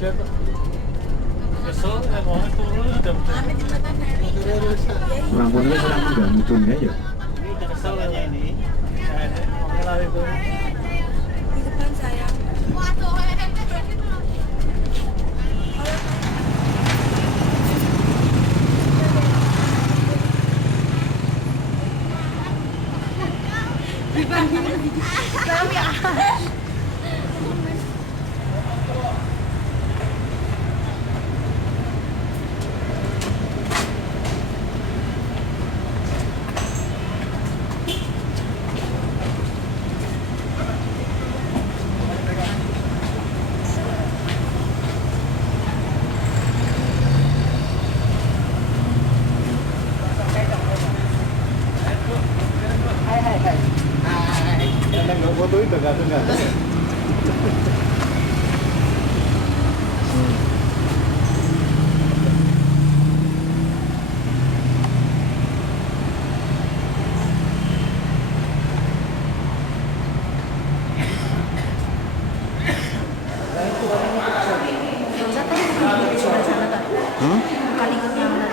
Orang pun sekarang udah mudun ya. Ini kesalnya ini. Oke lah itu. Di depan saya. Yang foto itu enggak.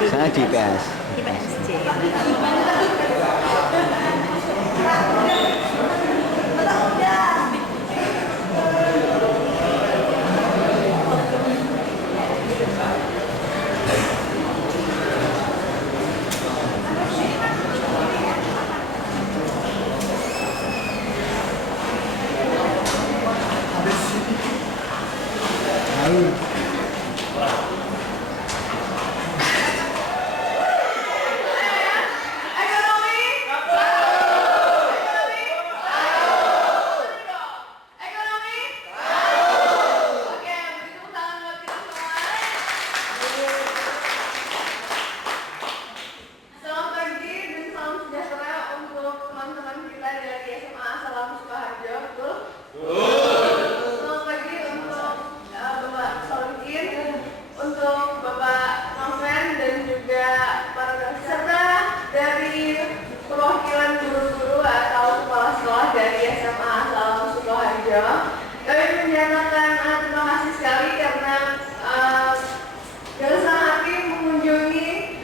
Saya di PS. Di PSC. Kami menyatakan terima kasih sekali karena dengan senang hati mengunjungi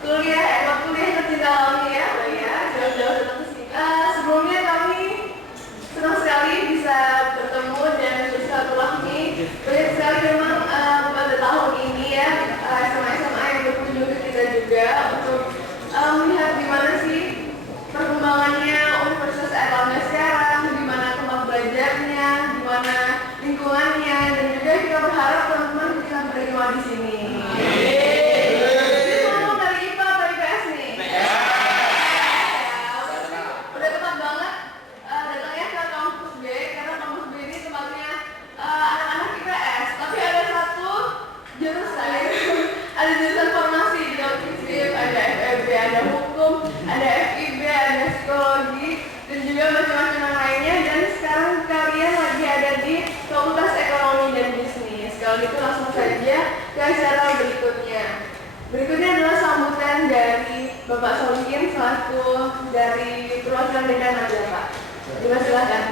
kuliah tercinta kami ya, jauh-jauh datang ke sini. Sebelumnya kami senang sekali bisa bertemu dan bersilaturahmi. Banyak sekali memang pada tahun ini ya SMA yang berkunjung ke kita juga untuk melihat gimana sih perkembangannya Universitas Airlangga sekarang, gimana tempat belajarnya, gimana lingkungannya, dan juga kita berharap teman-teman bisa bergema di sini. Ini ngomong dari IPA atau IPS nih? Udah tepat banget datangnya ke kampus B, karena kampus B ini tempatnya anak-anak IPS. Tapi ada satu jurusan, ada jurusan farmasi di kampus B, ada FEB, ada hukum, ada FIB, ada psikologi, dan juga macam-macam yang lainnya. Dan sekarang kalian lagi ada di Fakultas Ekonomi dan Bisnis. Kalau gitu langsung saja ke acara berikutnya. Berikutnya adalah sambutan dari Bapak Solihin selaku dari perwakilan dekan aja Pak. Silakan.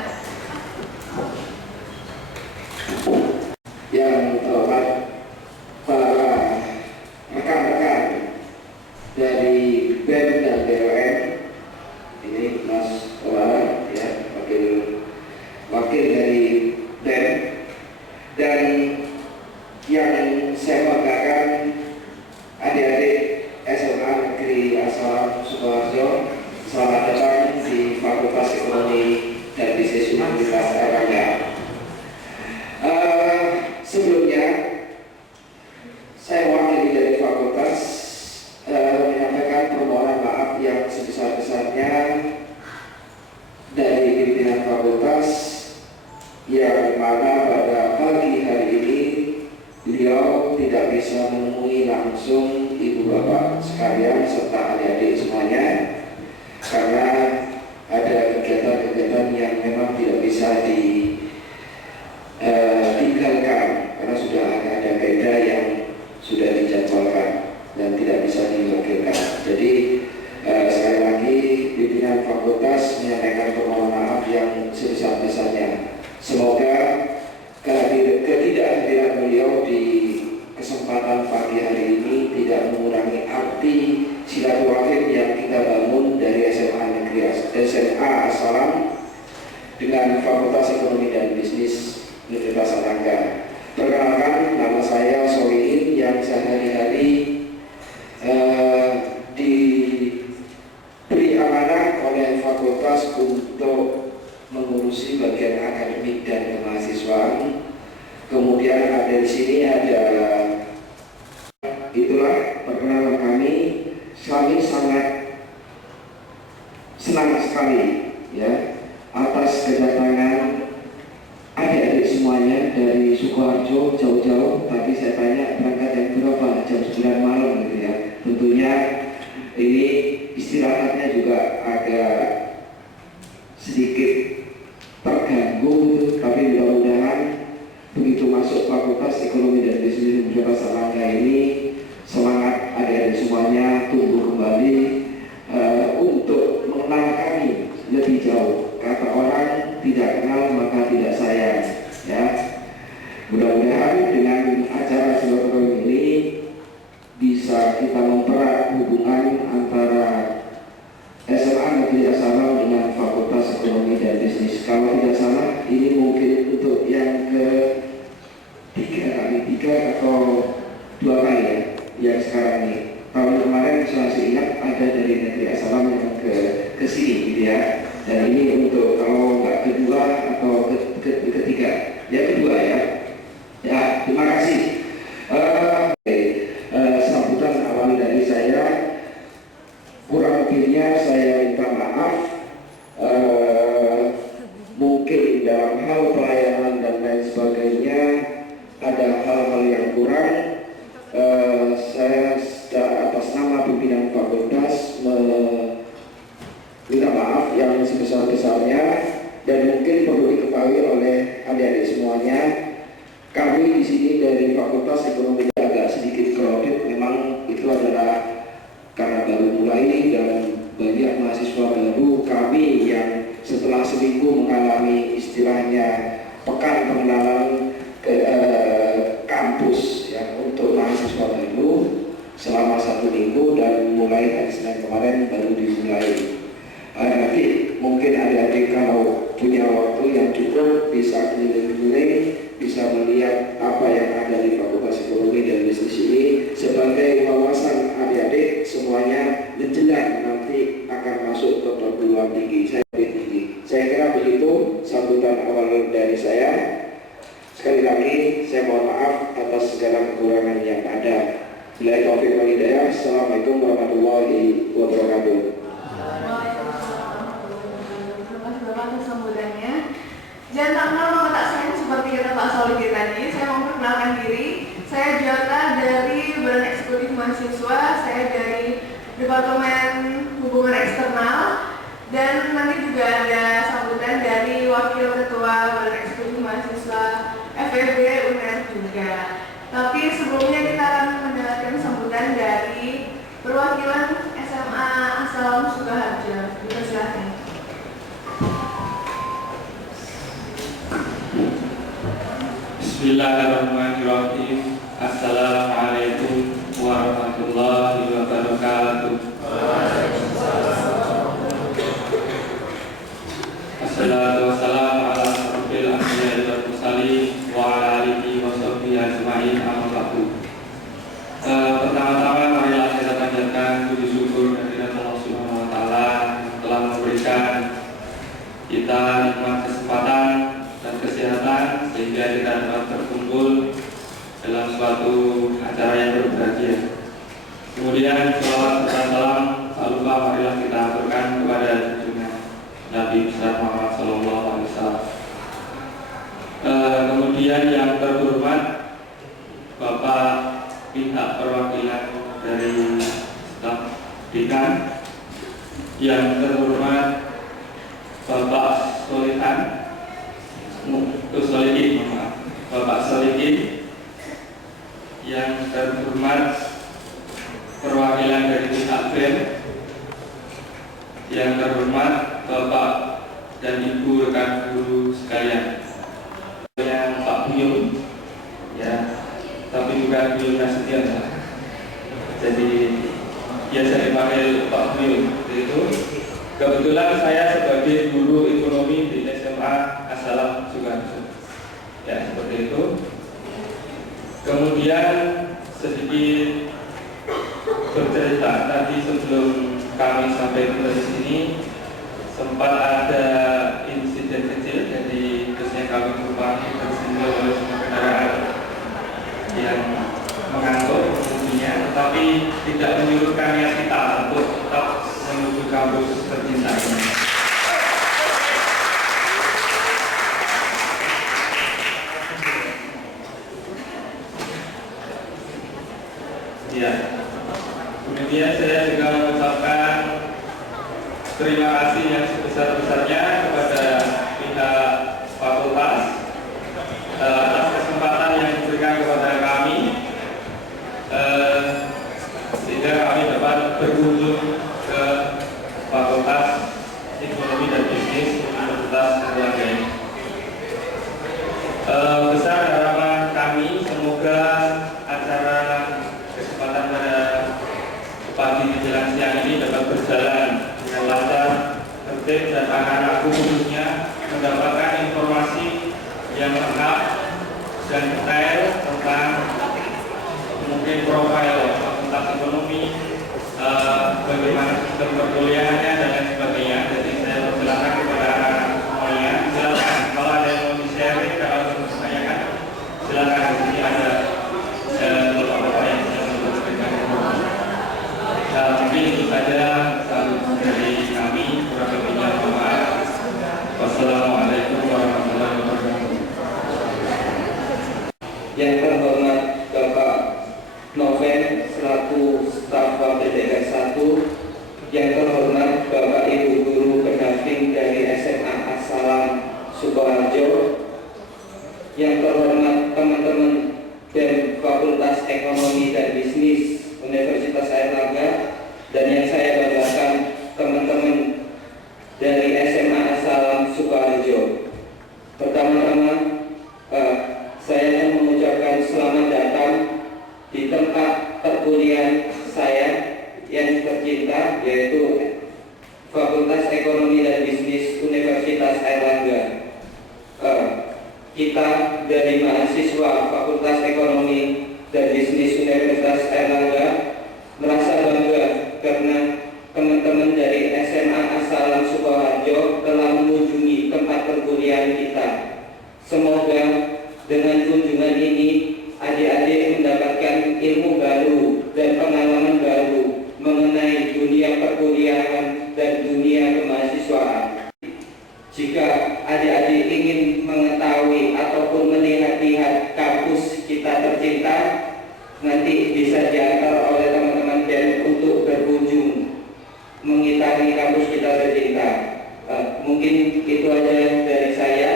Yang terhormat para rekan-rekan dari BEM dan BUMN, ini Mas Olara ya, wakil dari BEM, dan yang saya banggakan adik-adik SMA Negeri Assalam Sukoharjo, selamat datang di Fakultas Ekonomi dan Bisnis Universitas Airlangga. Sebelumnya saya mewakili dari fakultas menyampaikan permohonan maaf yang sebesar-besarnya dari pimpinan fakultas yang mana pada pagi hari ini beliau tidak bisa menemui langsung ibu bapak sekalian serta adik-adik semuanya karena ada kegiatan-kegiatan yang memang tidak bisa ditinggalkan karena sudah ada beda yang sudah dijadwalkan dan tidak bisa diwakilkan. Jadi sekali lagi pimpinan fakultas menyampaikan permohonan maaf yang sebesar-besarnya. Semoga ketidakhadiran SMA As-Salam dengan Fakultas Ekonomi dan Bisnis Universitas Erlangga. Perkenalkan, nama saya Solihin yang sehari-hari diberi amanah oleh fakultas untuk mengurusi bagian akademik dan kemahasiswaan. Kemudian ada di sini ada, itulah perkenalan kami. Kami sangat senang sekali ya atas kedatangan adik-adik semuanya dari Sukoharjo jauh-jauh. Tadi saya tanya berangkat jam berapa, jam 9 malam gitu ya. Tentunya ini istirahatnya juga agak sedikit terganggu gitu. Tapi mudah-mudahan begitu masuk Fakultas Ekonomi dan Bisnis Universitas Erlangga ini, semangat adik-adik semuanya tumbuh kembali untuk mengenal kami lebih jauh. Kata orang, tidak kenal maka tidak sayang ya. Mudah-mudahan dengan acara silaturahmi ini bisa kita mempererat hubungan antara SMA Negeri As-Salam dengan Fakultas Ekonomi dan Bisnis. Kalau tidak salah, ini mungkin untuk yang ketiga atau 2 kali ya yang sekarang ini. Tahun kemarin saya masih ingat ada dari Negeri As-Salam yang ke sini gitu ya. Dan ini untuk kalau nggak kedua atau ketiga, ya kedua ya. Ya, terima kasih. Sambutan awal dari saya, kurang lebihnya saya minta maaf. Mungkin dalam hal pelayanan dan lain sebagainya ada hal-hal yang kurang. Saya atas nama pimpinan fakultas minta maaf yang sebesar-besarnya, dan mungkin perlu diketahui oleh adik-adik semuanya, kami di sini dari Fakultas Ekonomi agak sedikit crowded. Memang itu adalah karena baru mulai dan banyak mahasiswa baru. Kami yang setelah seminggu mengalami istilahnya pekan pengenalan kampus ya untuk mahasiswa baru selama 1 minggu, dan mulai hari Senin kemarin baru dimulai. Nanti mungkin adik-adik kalau punya waktu yang cukup bisa keliling-keliling, bisa melihat apa yang ada di Fakultas Ekonomi dan Bisnis ini sebagai wawasan adik-adik semuanya menjelang nanti akan masuk ke perguruan tinggi. Saya kira begitu sambutan awal dari saya. Sekali lagi saya mohon maaf atas segala kekurangan yang ada. Billahi taufiq wal hidayah. Assalamualaikum warahmatullahi wabarakatuh. Jangan tak kenal maka tak sayang, seperti kata Pak Solihin tadi. Saya mau perkenalkan diri. Saya Jota dari Badan Eksekutif Mahasiswa. Saya dari Departemen Hubungan Eksternal. Dan nanti juga ada sambutan dari Wakil Ketua Badan Eksekutif Mahasiswa FEB UNER juga. Tapi sebelumnya kita akan mendengarkan sambutan dari perwakilan SMA As-Salam Sukoharjo. Dipersilakan. Bismillahirrahmanirrahim. Assalamualaikum warahmatullahi wabarakatuh. Assalatu wassalamu ala asrofil anbiya'i wal mursalin wa ala alihi wa sahbihi ajma'in, amma ba'du. Pertama-tama marilah kita panjatkan puji syukur kehadirat Allah Subhanahu wa taala yang telah memberikan kita nikmat kesempatan dan kesehatan sehingga kita dapat berkumpul dalam suatu acara yang berbahagia. Kemudian sholawat dan salam tak lupa marilah kita aturkan kepada junjungan Nabi Muhammad SAW. Kemudian yang terhormat Bapak pihak perwakilan dari staf dekan, yang terhormat Bapak Solihin, yang terhormat perwakilan dari pihak BEM, yang terhormat Bapak dan Ibu rekan guru sekalian, yang Pak Buyung, ya, tapi bukan Buyung Nasution, jadi biasa dipanggil Pak Buyung itu. Kebetulan saya sebagai guru ekonomi di SMA As-Salam Sukoharjo. Ya, seperti itu. Kemudian sedikit bercerita, tadi sebelum kami sampai di sini sempat ada insiden kecil, jadi busnya kami tumpangi tersinggah oleh semua kendaraan yang mengangkut kemudinya, tetapi tidak menyurutkan niat kita untuk tetap menuju kampus tercinta ini. Ya, kemudian saya juga mengucapkan terima kasih yang sebesar-besarnya kepada pihak fakultas atas kesempatan yang diberikan kepada kami, sehingga kami dapat berkunjung ke Fakultas Ekonomi dan Bisnis Universitas Erlangga ini. Besar harapan kami semoga acara kesempatan pada pagi menjelang siang ini dapat berjalan dengan lancar, tertib, dan anak-anakku khususnya mendapatkan informasi yang lengkap dan detail tentang mungkin profil fakultas ekonomi, bagaimana sistem perkuliahannya dan lain sebagainya. Jadi saya persilakan kepada anak-anak semuanya, silakan kalau ada yang mau di-sharing, kalau ada yang ditanyakan, silakan. Di sini ada beberapa yang saya mau berikan informasi. Mungkin itu saja dari kami, kurang lebihnya mohon maaf. Wassalamualaikum warahmatullahi wabarakatuh. Yang terhormat Bapak Noven selaku staf PTN 1, yang terhormat Bapak Ibu Guru pendamping dari SMA As-Salam Sukoharjo, yang terhormat teman-teman dan Fakultas Ekonomi dan Bisnis Universitas Airlangga, dan yang saya banggakan teman-teman dari SMA As-Salam Sukoharjo. Pertama-tama saya mengucapkan selamat datang di tempat perkuliahan saya yang tercinta, yaitu Fakultas Ekonomi dan Bisnis Universitas Airlangga. Kita dari mahasiswa Fakultas Ekonomi dan Bisnis Universitas Airlangga merasa bangga karena teman-teman dari SMA As-Salam Sukoharjo telah mengunjungi tempat perkuliahan kita. Semoga dengan kunjungan ini adik-adik mendapatkan ilmu baru dan pengalaman baru mengenai dunia perkuliahan dan dunia kemahasiswaan. Jika adik-adik ingin mengetahui ataupun melihat-lihat kampus kita tercinta, nanti bisa diantar oleh teman-teman BEM untuk berkunjung mengitari kampus kita tercinta. Mungkin itu aja dari saya.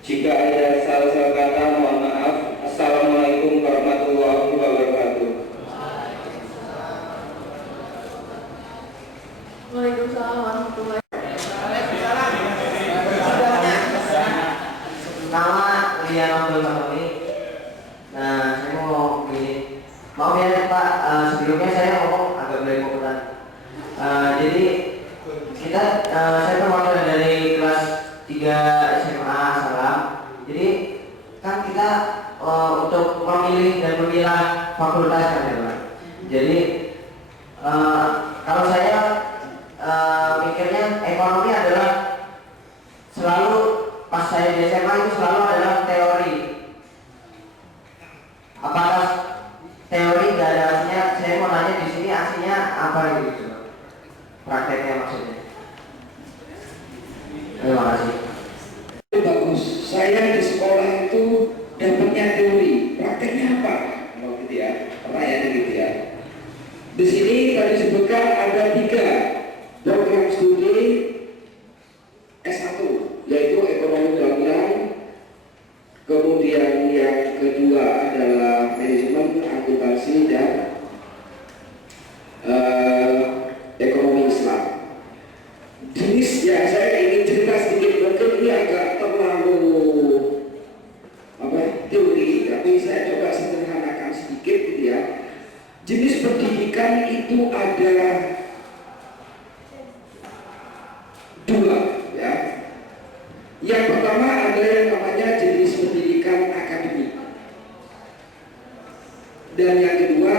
Jika ada salah-salah kata, mohon maaf. Assalamualaikum warahmatullahi wabarakatuh. Waalaikumsalam warahmatullahi Nama Lian Abdul Mahmudi. Nah, saya mau gini. Maaf ya Pak, sebelumnya saya ngomong agak belepotan. Jadi saya perwakilan dari kelas 3 SMA Salam. Jadi kan kita untuk memilih dan memilah fakultas kan ya Pak. Jadi kalau saya mikirnya ekonomi adalah selalu pas saya di SMA itu selalu adalah teori. Apakah teori nggak ada aslinya? Saya mau nanya di sini aslinya apa gitu? Prakteknya maksudnya. Terima kasih. Bagus. Saya di sekolah itu dapatnya teori, prakteknya apa? Kalau gitu ya, pertanyaannya gitu ya. Di sini tadi disebutkan ada 3 program studi S1, yaitu ekonomi bangunan, kemudian yang kedua adalah manajemen akuntansi dan ekonomi Islam. Jenis yang saya ingin cerita sedikit, mungkin ini agak terlalu teori, tapi saya coba sederhanakan sedikit gitu ya. Jenis pendidikan itu ada dua, ya. Yang pertama ada yang namanya jenis pendidikan akademik, dan yang kedua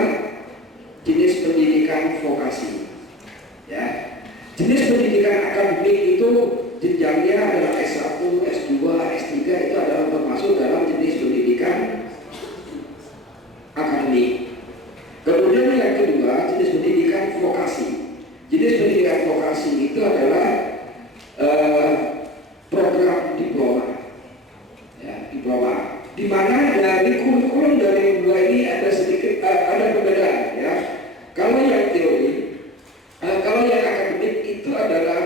jenis pendidikan vokasi. Ya, jenis pendidikan akademik itu jenjangnya adalah S1, S2, S3, itu adalah termasuk dalam jenis pendidikan akademik. Kemudian yang kedua jenis pendidikan vokasi. Jenis pendidikan vokasi itu adalah program diploma, ya, diploma, di mana dari kurikulum dari dua ini ada sedikit ada perbedaan, ya. Kalau yang teori, kalau yang akademik itu adalah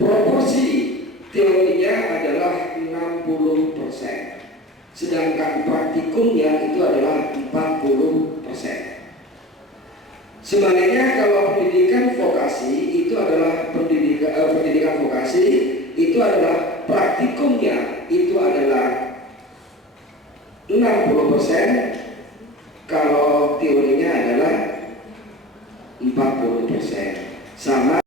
proporsi teorinya adalah 60%, sedangkan praktikumnya itu adalah 40%. Sebaliknya kalau pendidikan vokasi itu adalah pendidikan vokasi itu adalah praktikumnya itu adalah 60%, kalau teorinya adalah 40%. Sama.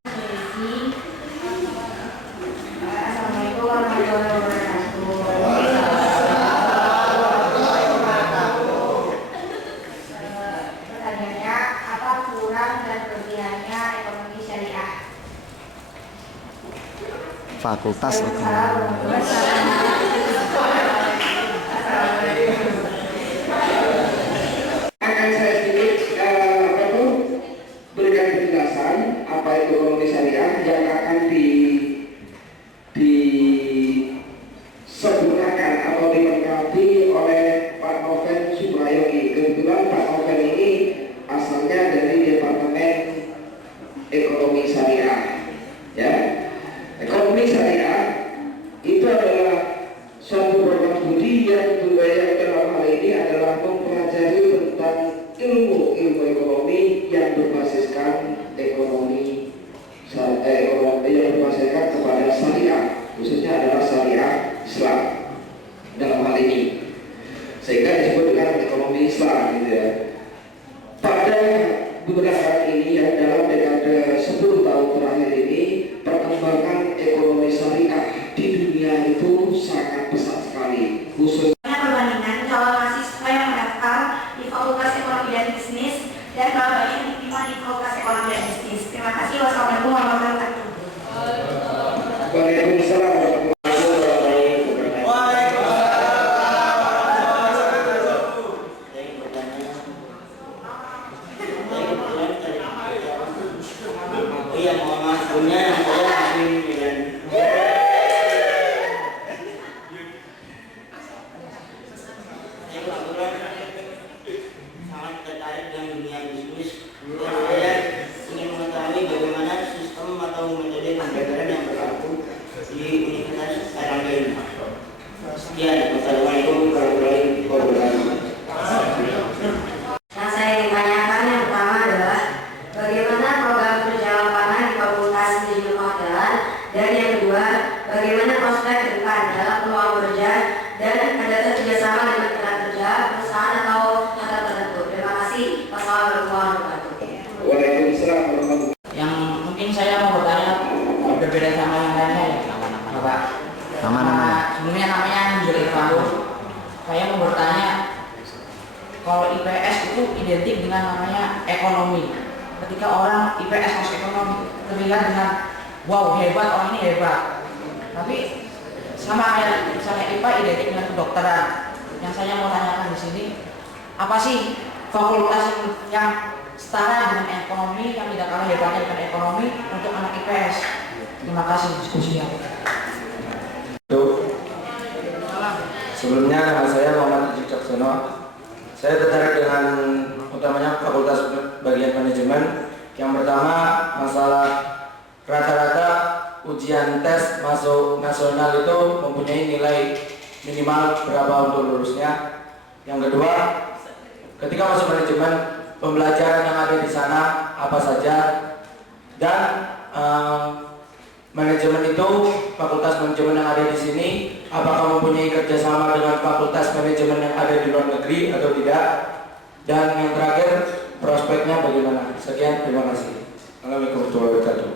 Assalamualaikum warahmatullahi wabarakatuh. Pertanyaannya, apa kurang dan kelebihannya ekonomi syariah? Fakultas Ekonomi. Akan saya sedikit berikan penjelasan apa itu ekonomi syariah yang akan disempurnakan atau dilengkapi oleh Pak Noven Subrayogi. Kebetulan Pak Noven ini asalnya dari Departemen Ekonomi Syariah, ya. Ekonomi syariah itu adalah suatu program studi yang dalam hal ini adalah mempelajari tentang ilmu ekonomi yang berbasiskan ekonomi yang berbasiskan kepada syariah, khususnya adalah syariah Islam dalam hal ini, sehingga disebut dengan ekonomi Islam, gitu ya. Pada beberapa ini ya, dalam dekade 10 tahun terakhir ini perkembangan ekonomi syariah di dunia itu sangat pesat sekali, khusus Perbandingan calon mahasiswa yang mendaftar di Fakultas Ekonomi dan Bisnis dan berapa banyak yang diterima di Fakultas Ekonomi dan Bisnis. Terima kasih. Wassalamualaikum warahmatullahi wabarakatuh. Waalaikumsalam warahmatullahi wabarakatuh. Iya, mohon maaf punya yang saya masih dengan sangat tertarik dengan dunia bisnis. Saya ingin mengetahui bagaimana sistem atau metode pembelajaran yang berlaku di Universitas Airlangga ini. Sekian, wassalamualaikum warahmatullahi wabarakatuh. Yang saya ingin tanyakan yang pertama adalah bagaimana program kerja lapangan di Fakultas Manajemen Kehutanan, dan yang kedua bagaimana prospek ke depan dalam peluang kerja dan ada kerjasama dengan tenaga kerja, perusahaan atau kantor tertentu. Terima kasih. Wassalamualaikum warahmatullahi wabarakatuh. Waalaikumsalam warahmatullahi Yang mungkin saya mau bertanya berbeda sama yang lainnya ya, Bapak. Nama-nama. Sebelumnya namanya Juli Irfan. Saya mau bertanya, kalau IPS itu identik dengan namanya ekonomi. Ketika orang IPS masuk ekonomi, terlihat dengan wow, hebat, orang ini hebat. Tapi sama kayak misalnya IPA identik dengan kedokteran. Yang saya mau tanyakan di sini, apa sih fakultas yang setara dengan ekonomi, yang tidak kalah hebatnya dengan ekonomi untuk anak IPS? Terima kasih diskusinya. Sebelumnya nama saya Muhammad Ijik Caksono. Saya tertarik dengan utamanya Fakultas Bagian Manajemen. Yang pertama, masalah rata-rata ujian tes masuk nasional itu mempunyai nilai minimal berapa untuk lulusnya. Yang kedua, ketika masuk manajemen, pembelajaran yang ada di sana apa saja, dan manajemen itu, fakultas manajemen yang ada di sini, apakah mempunyai kerjasama dengan fakultas manajemen yang ada di luar negeri atau tidak? Dan yang terakhir, prospeknya bagaimana? Sekian, terima kasih. Assalamualaikum warahmatullahi wabarakatuh.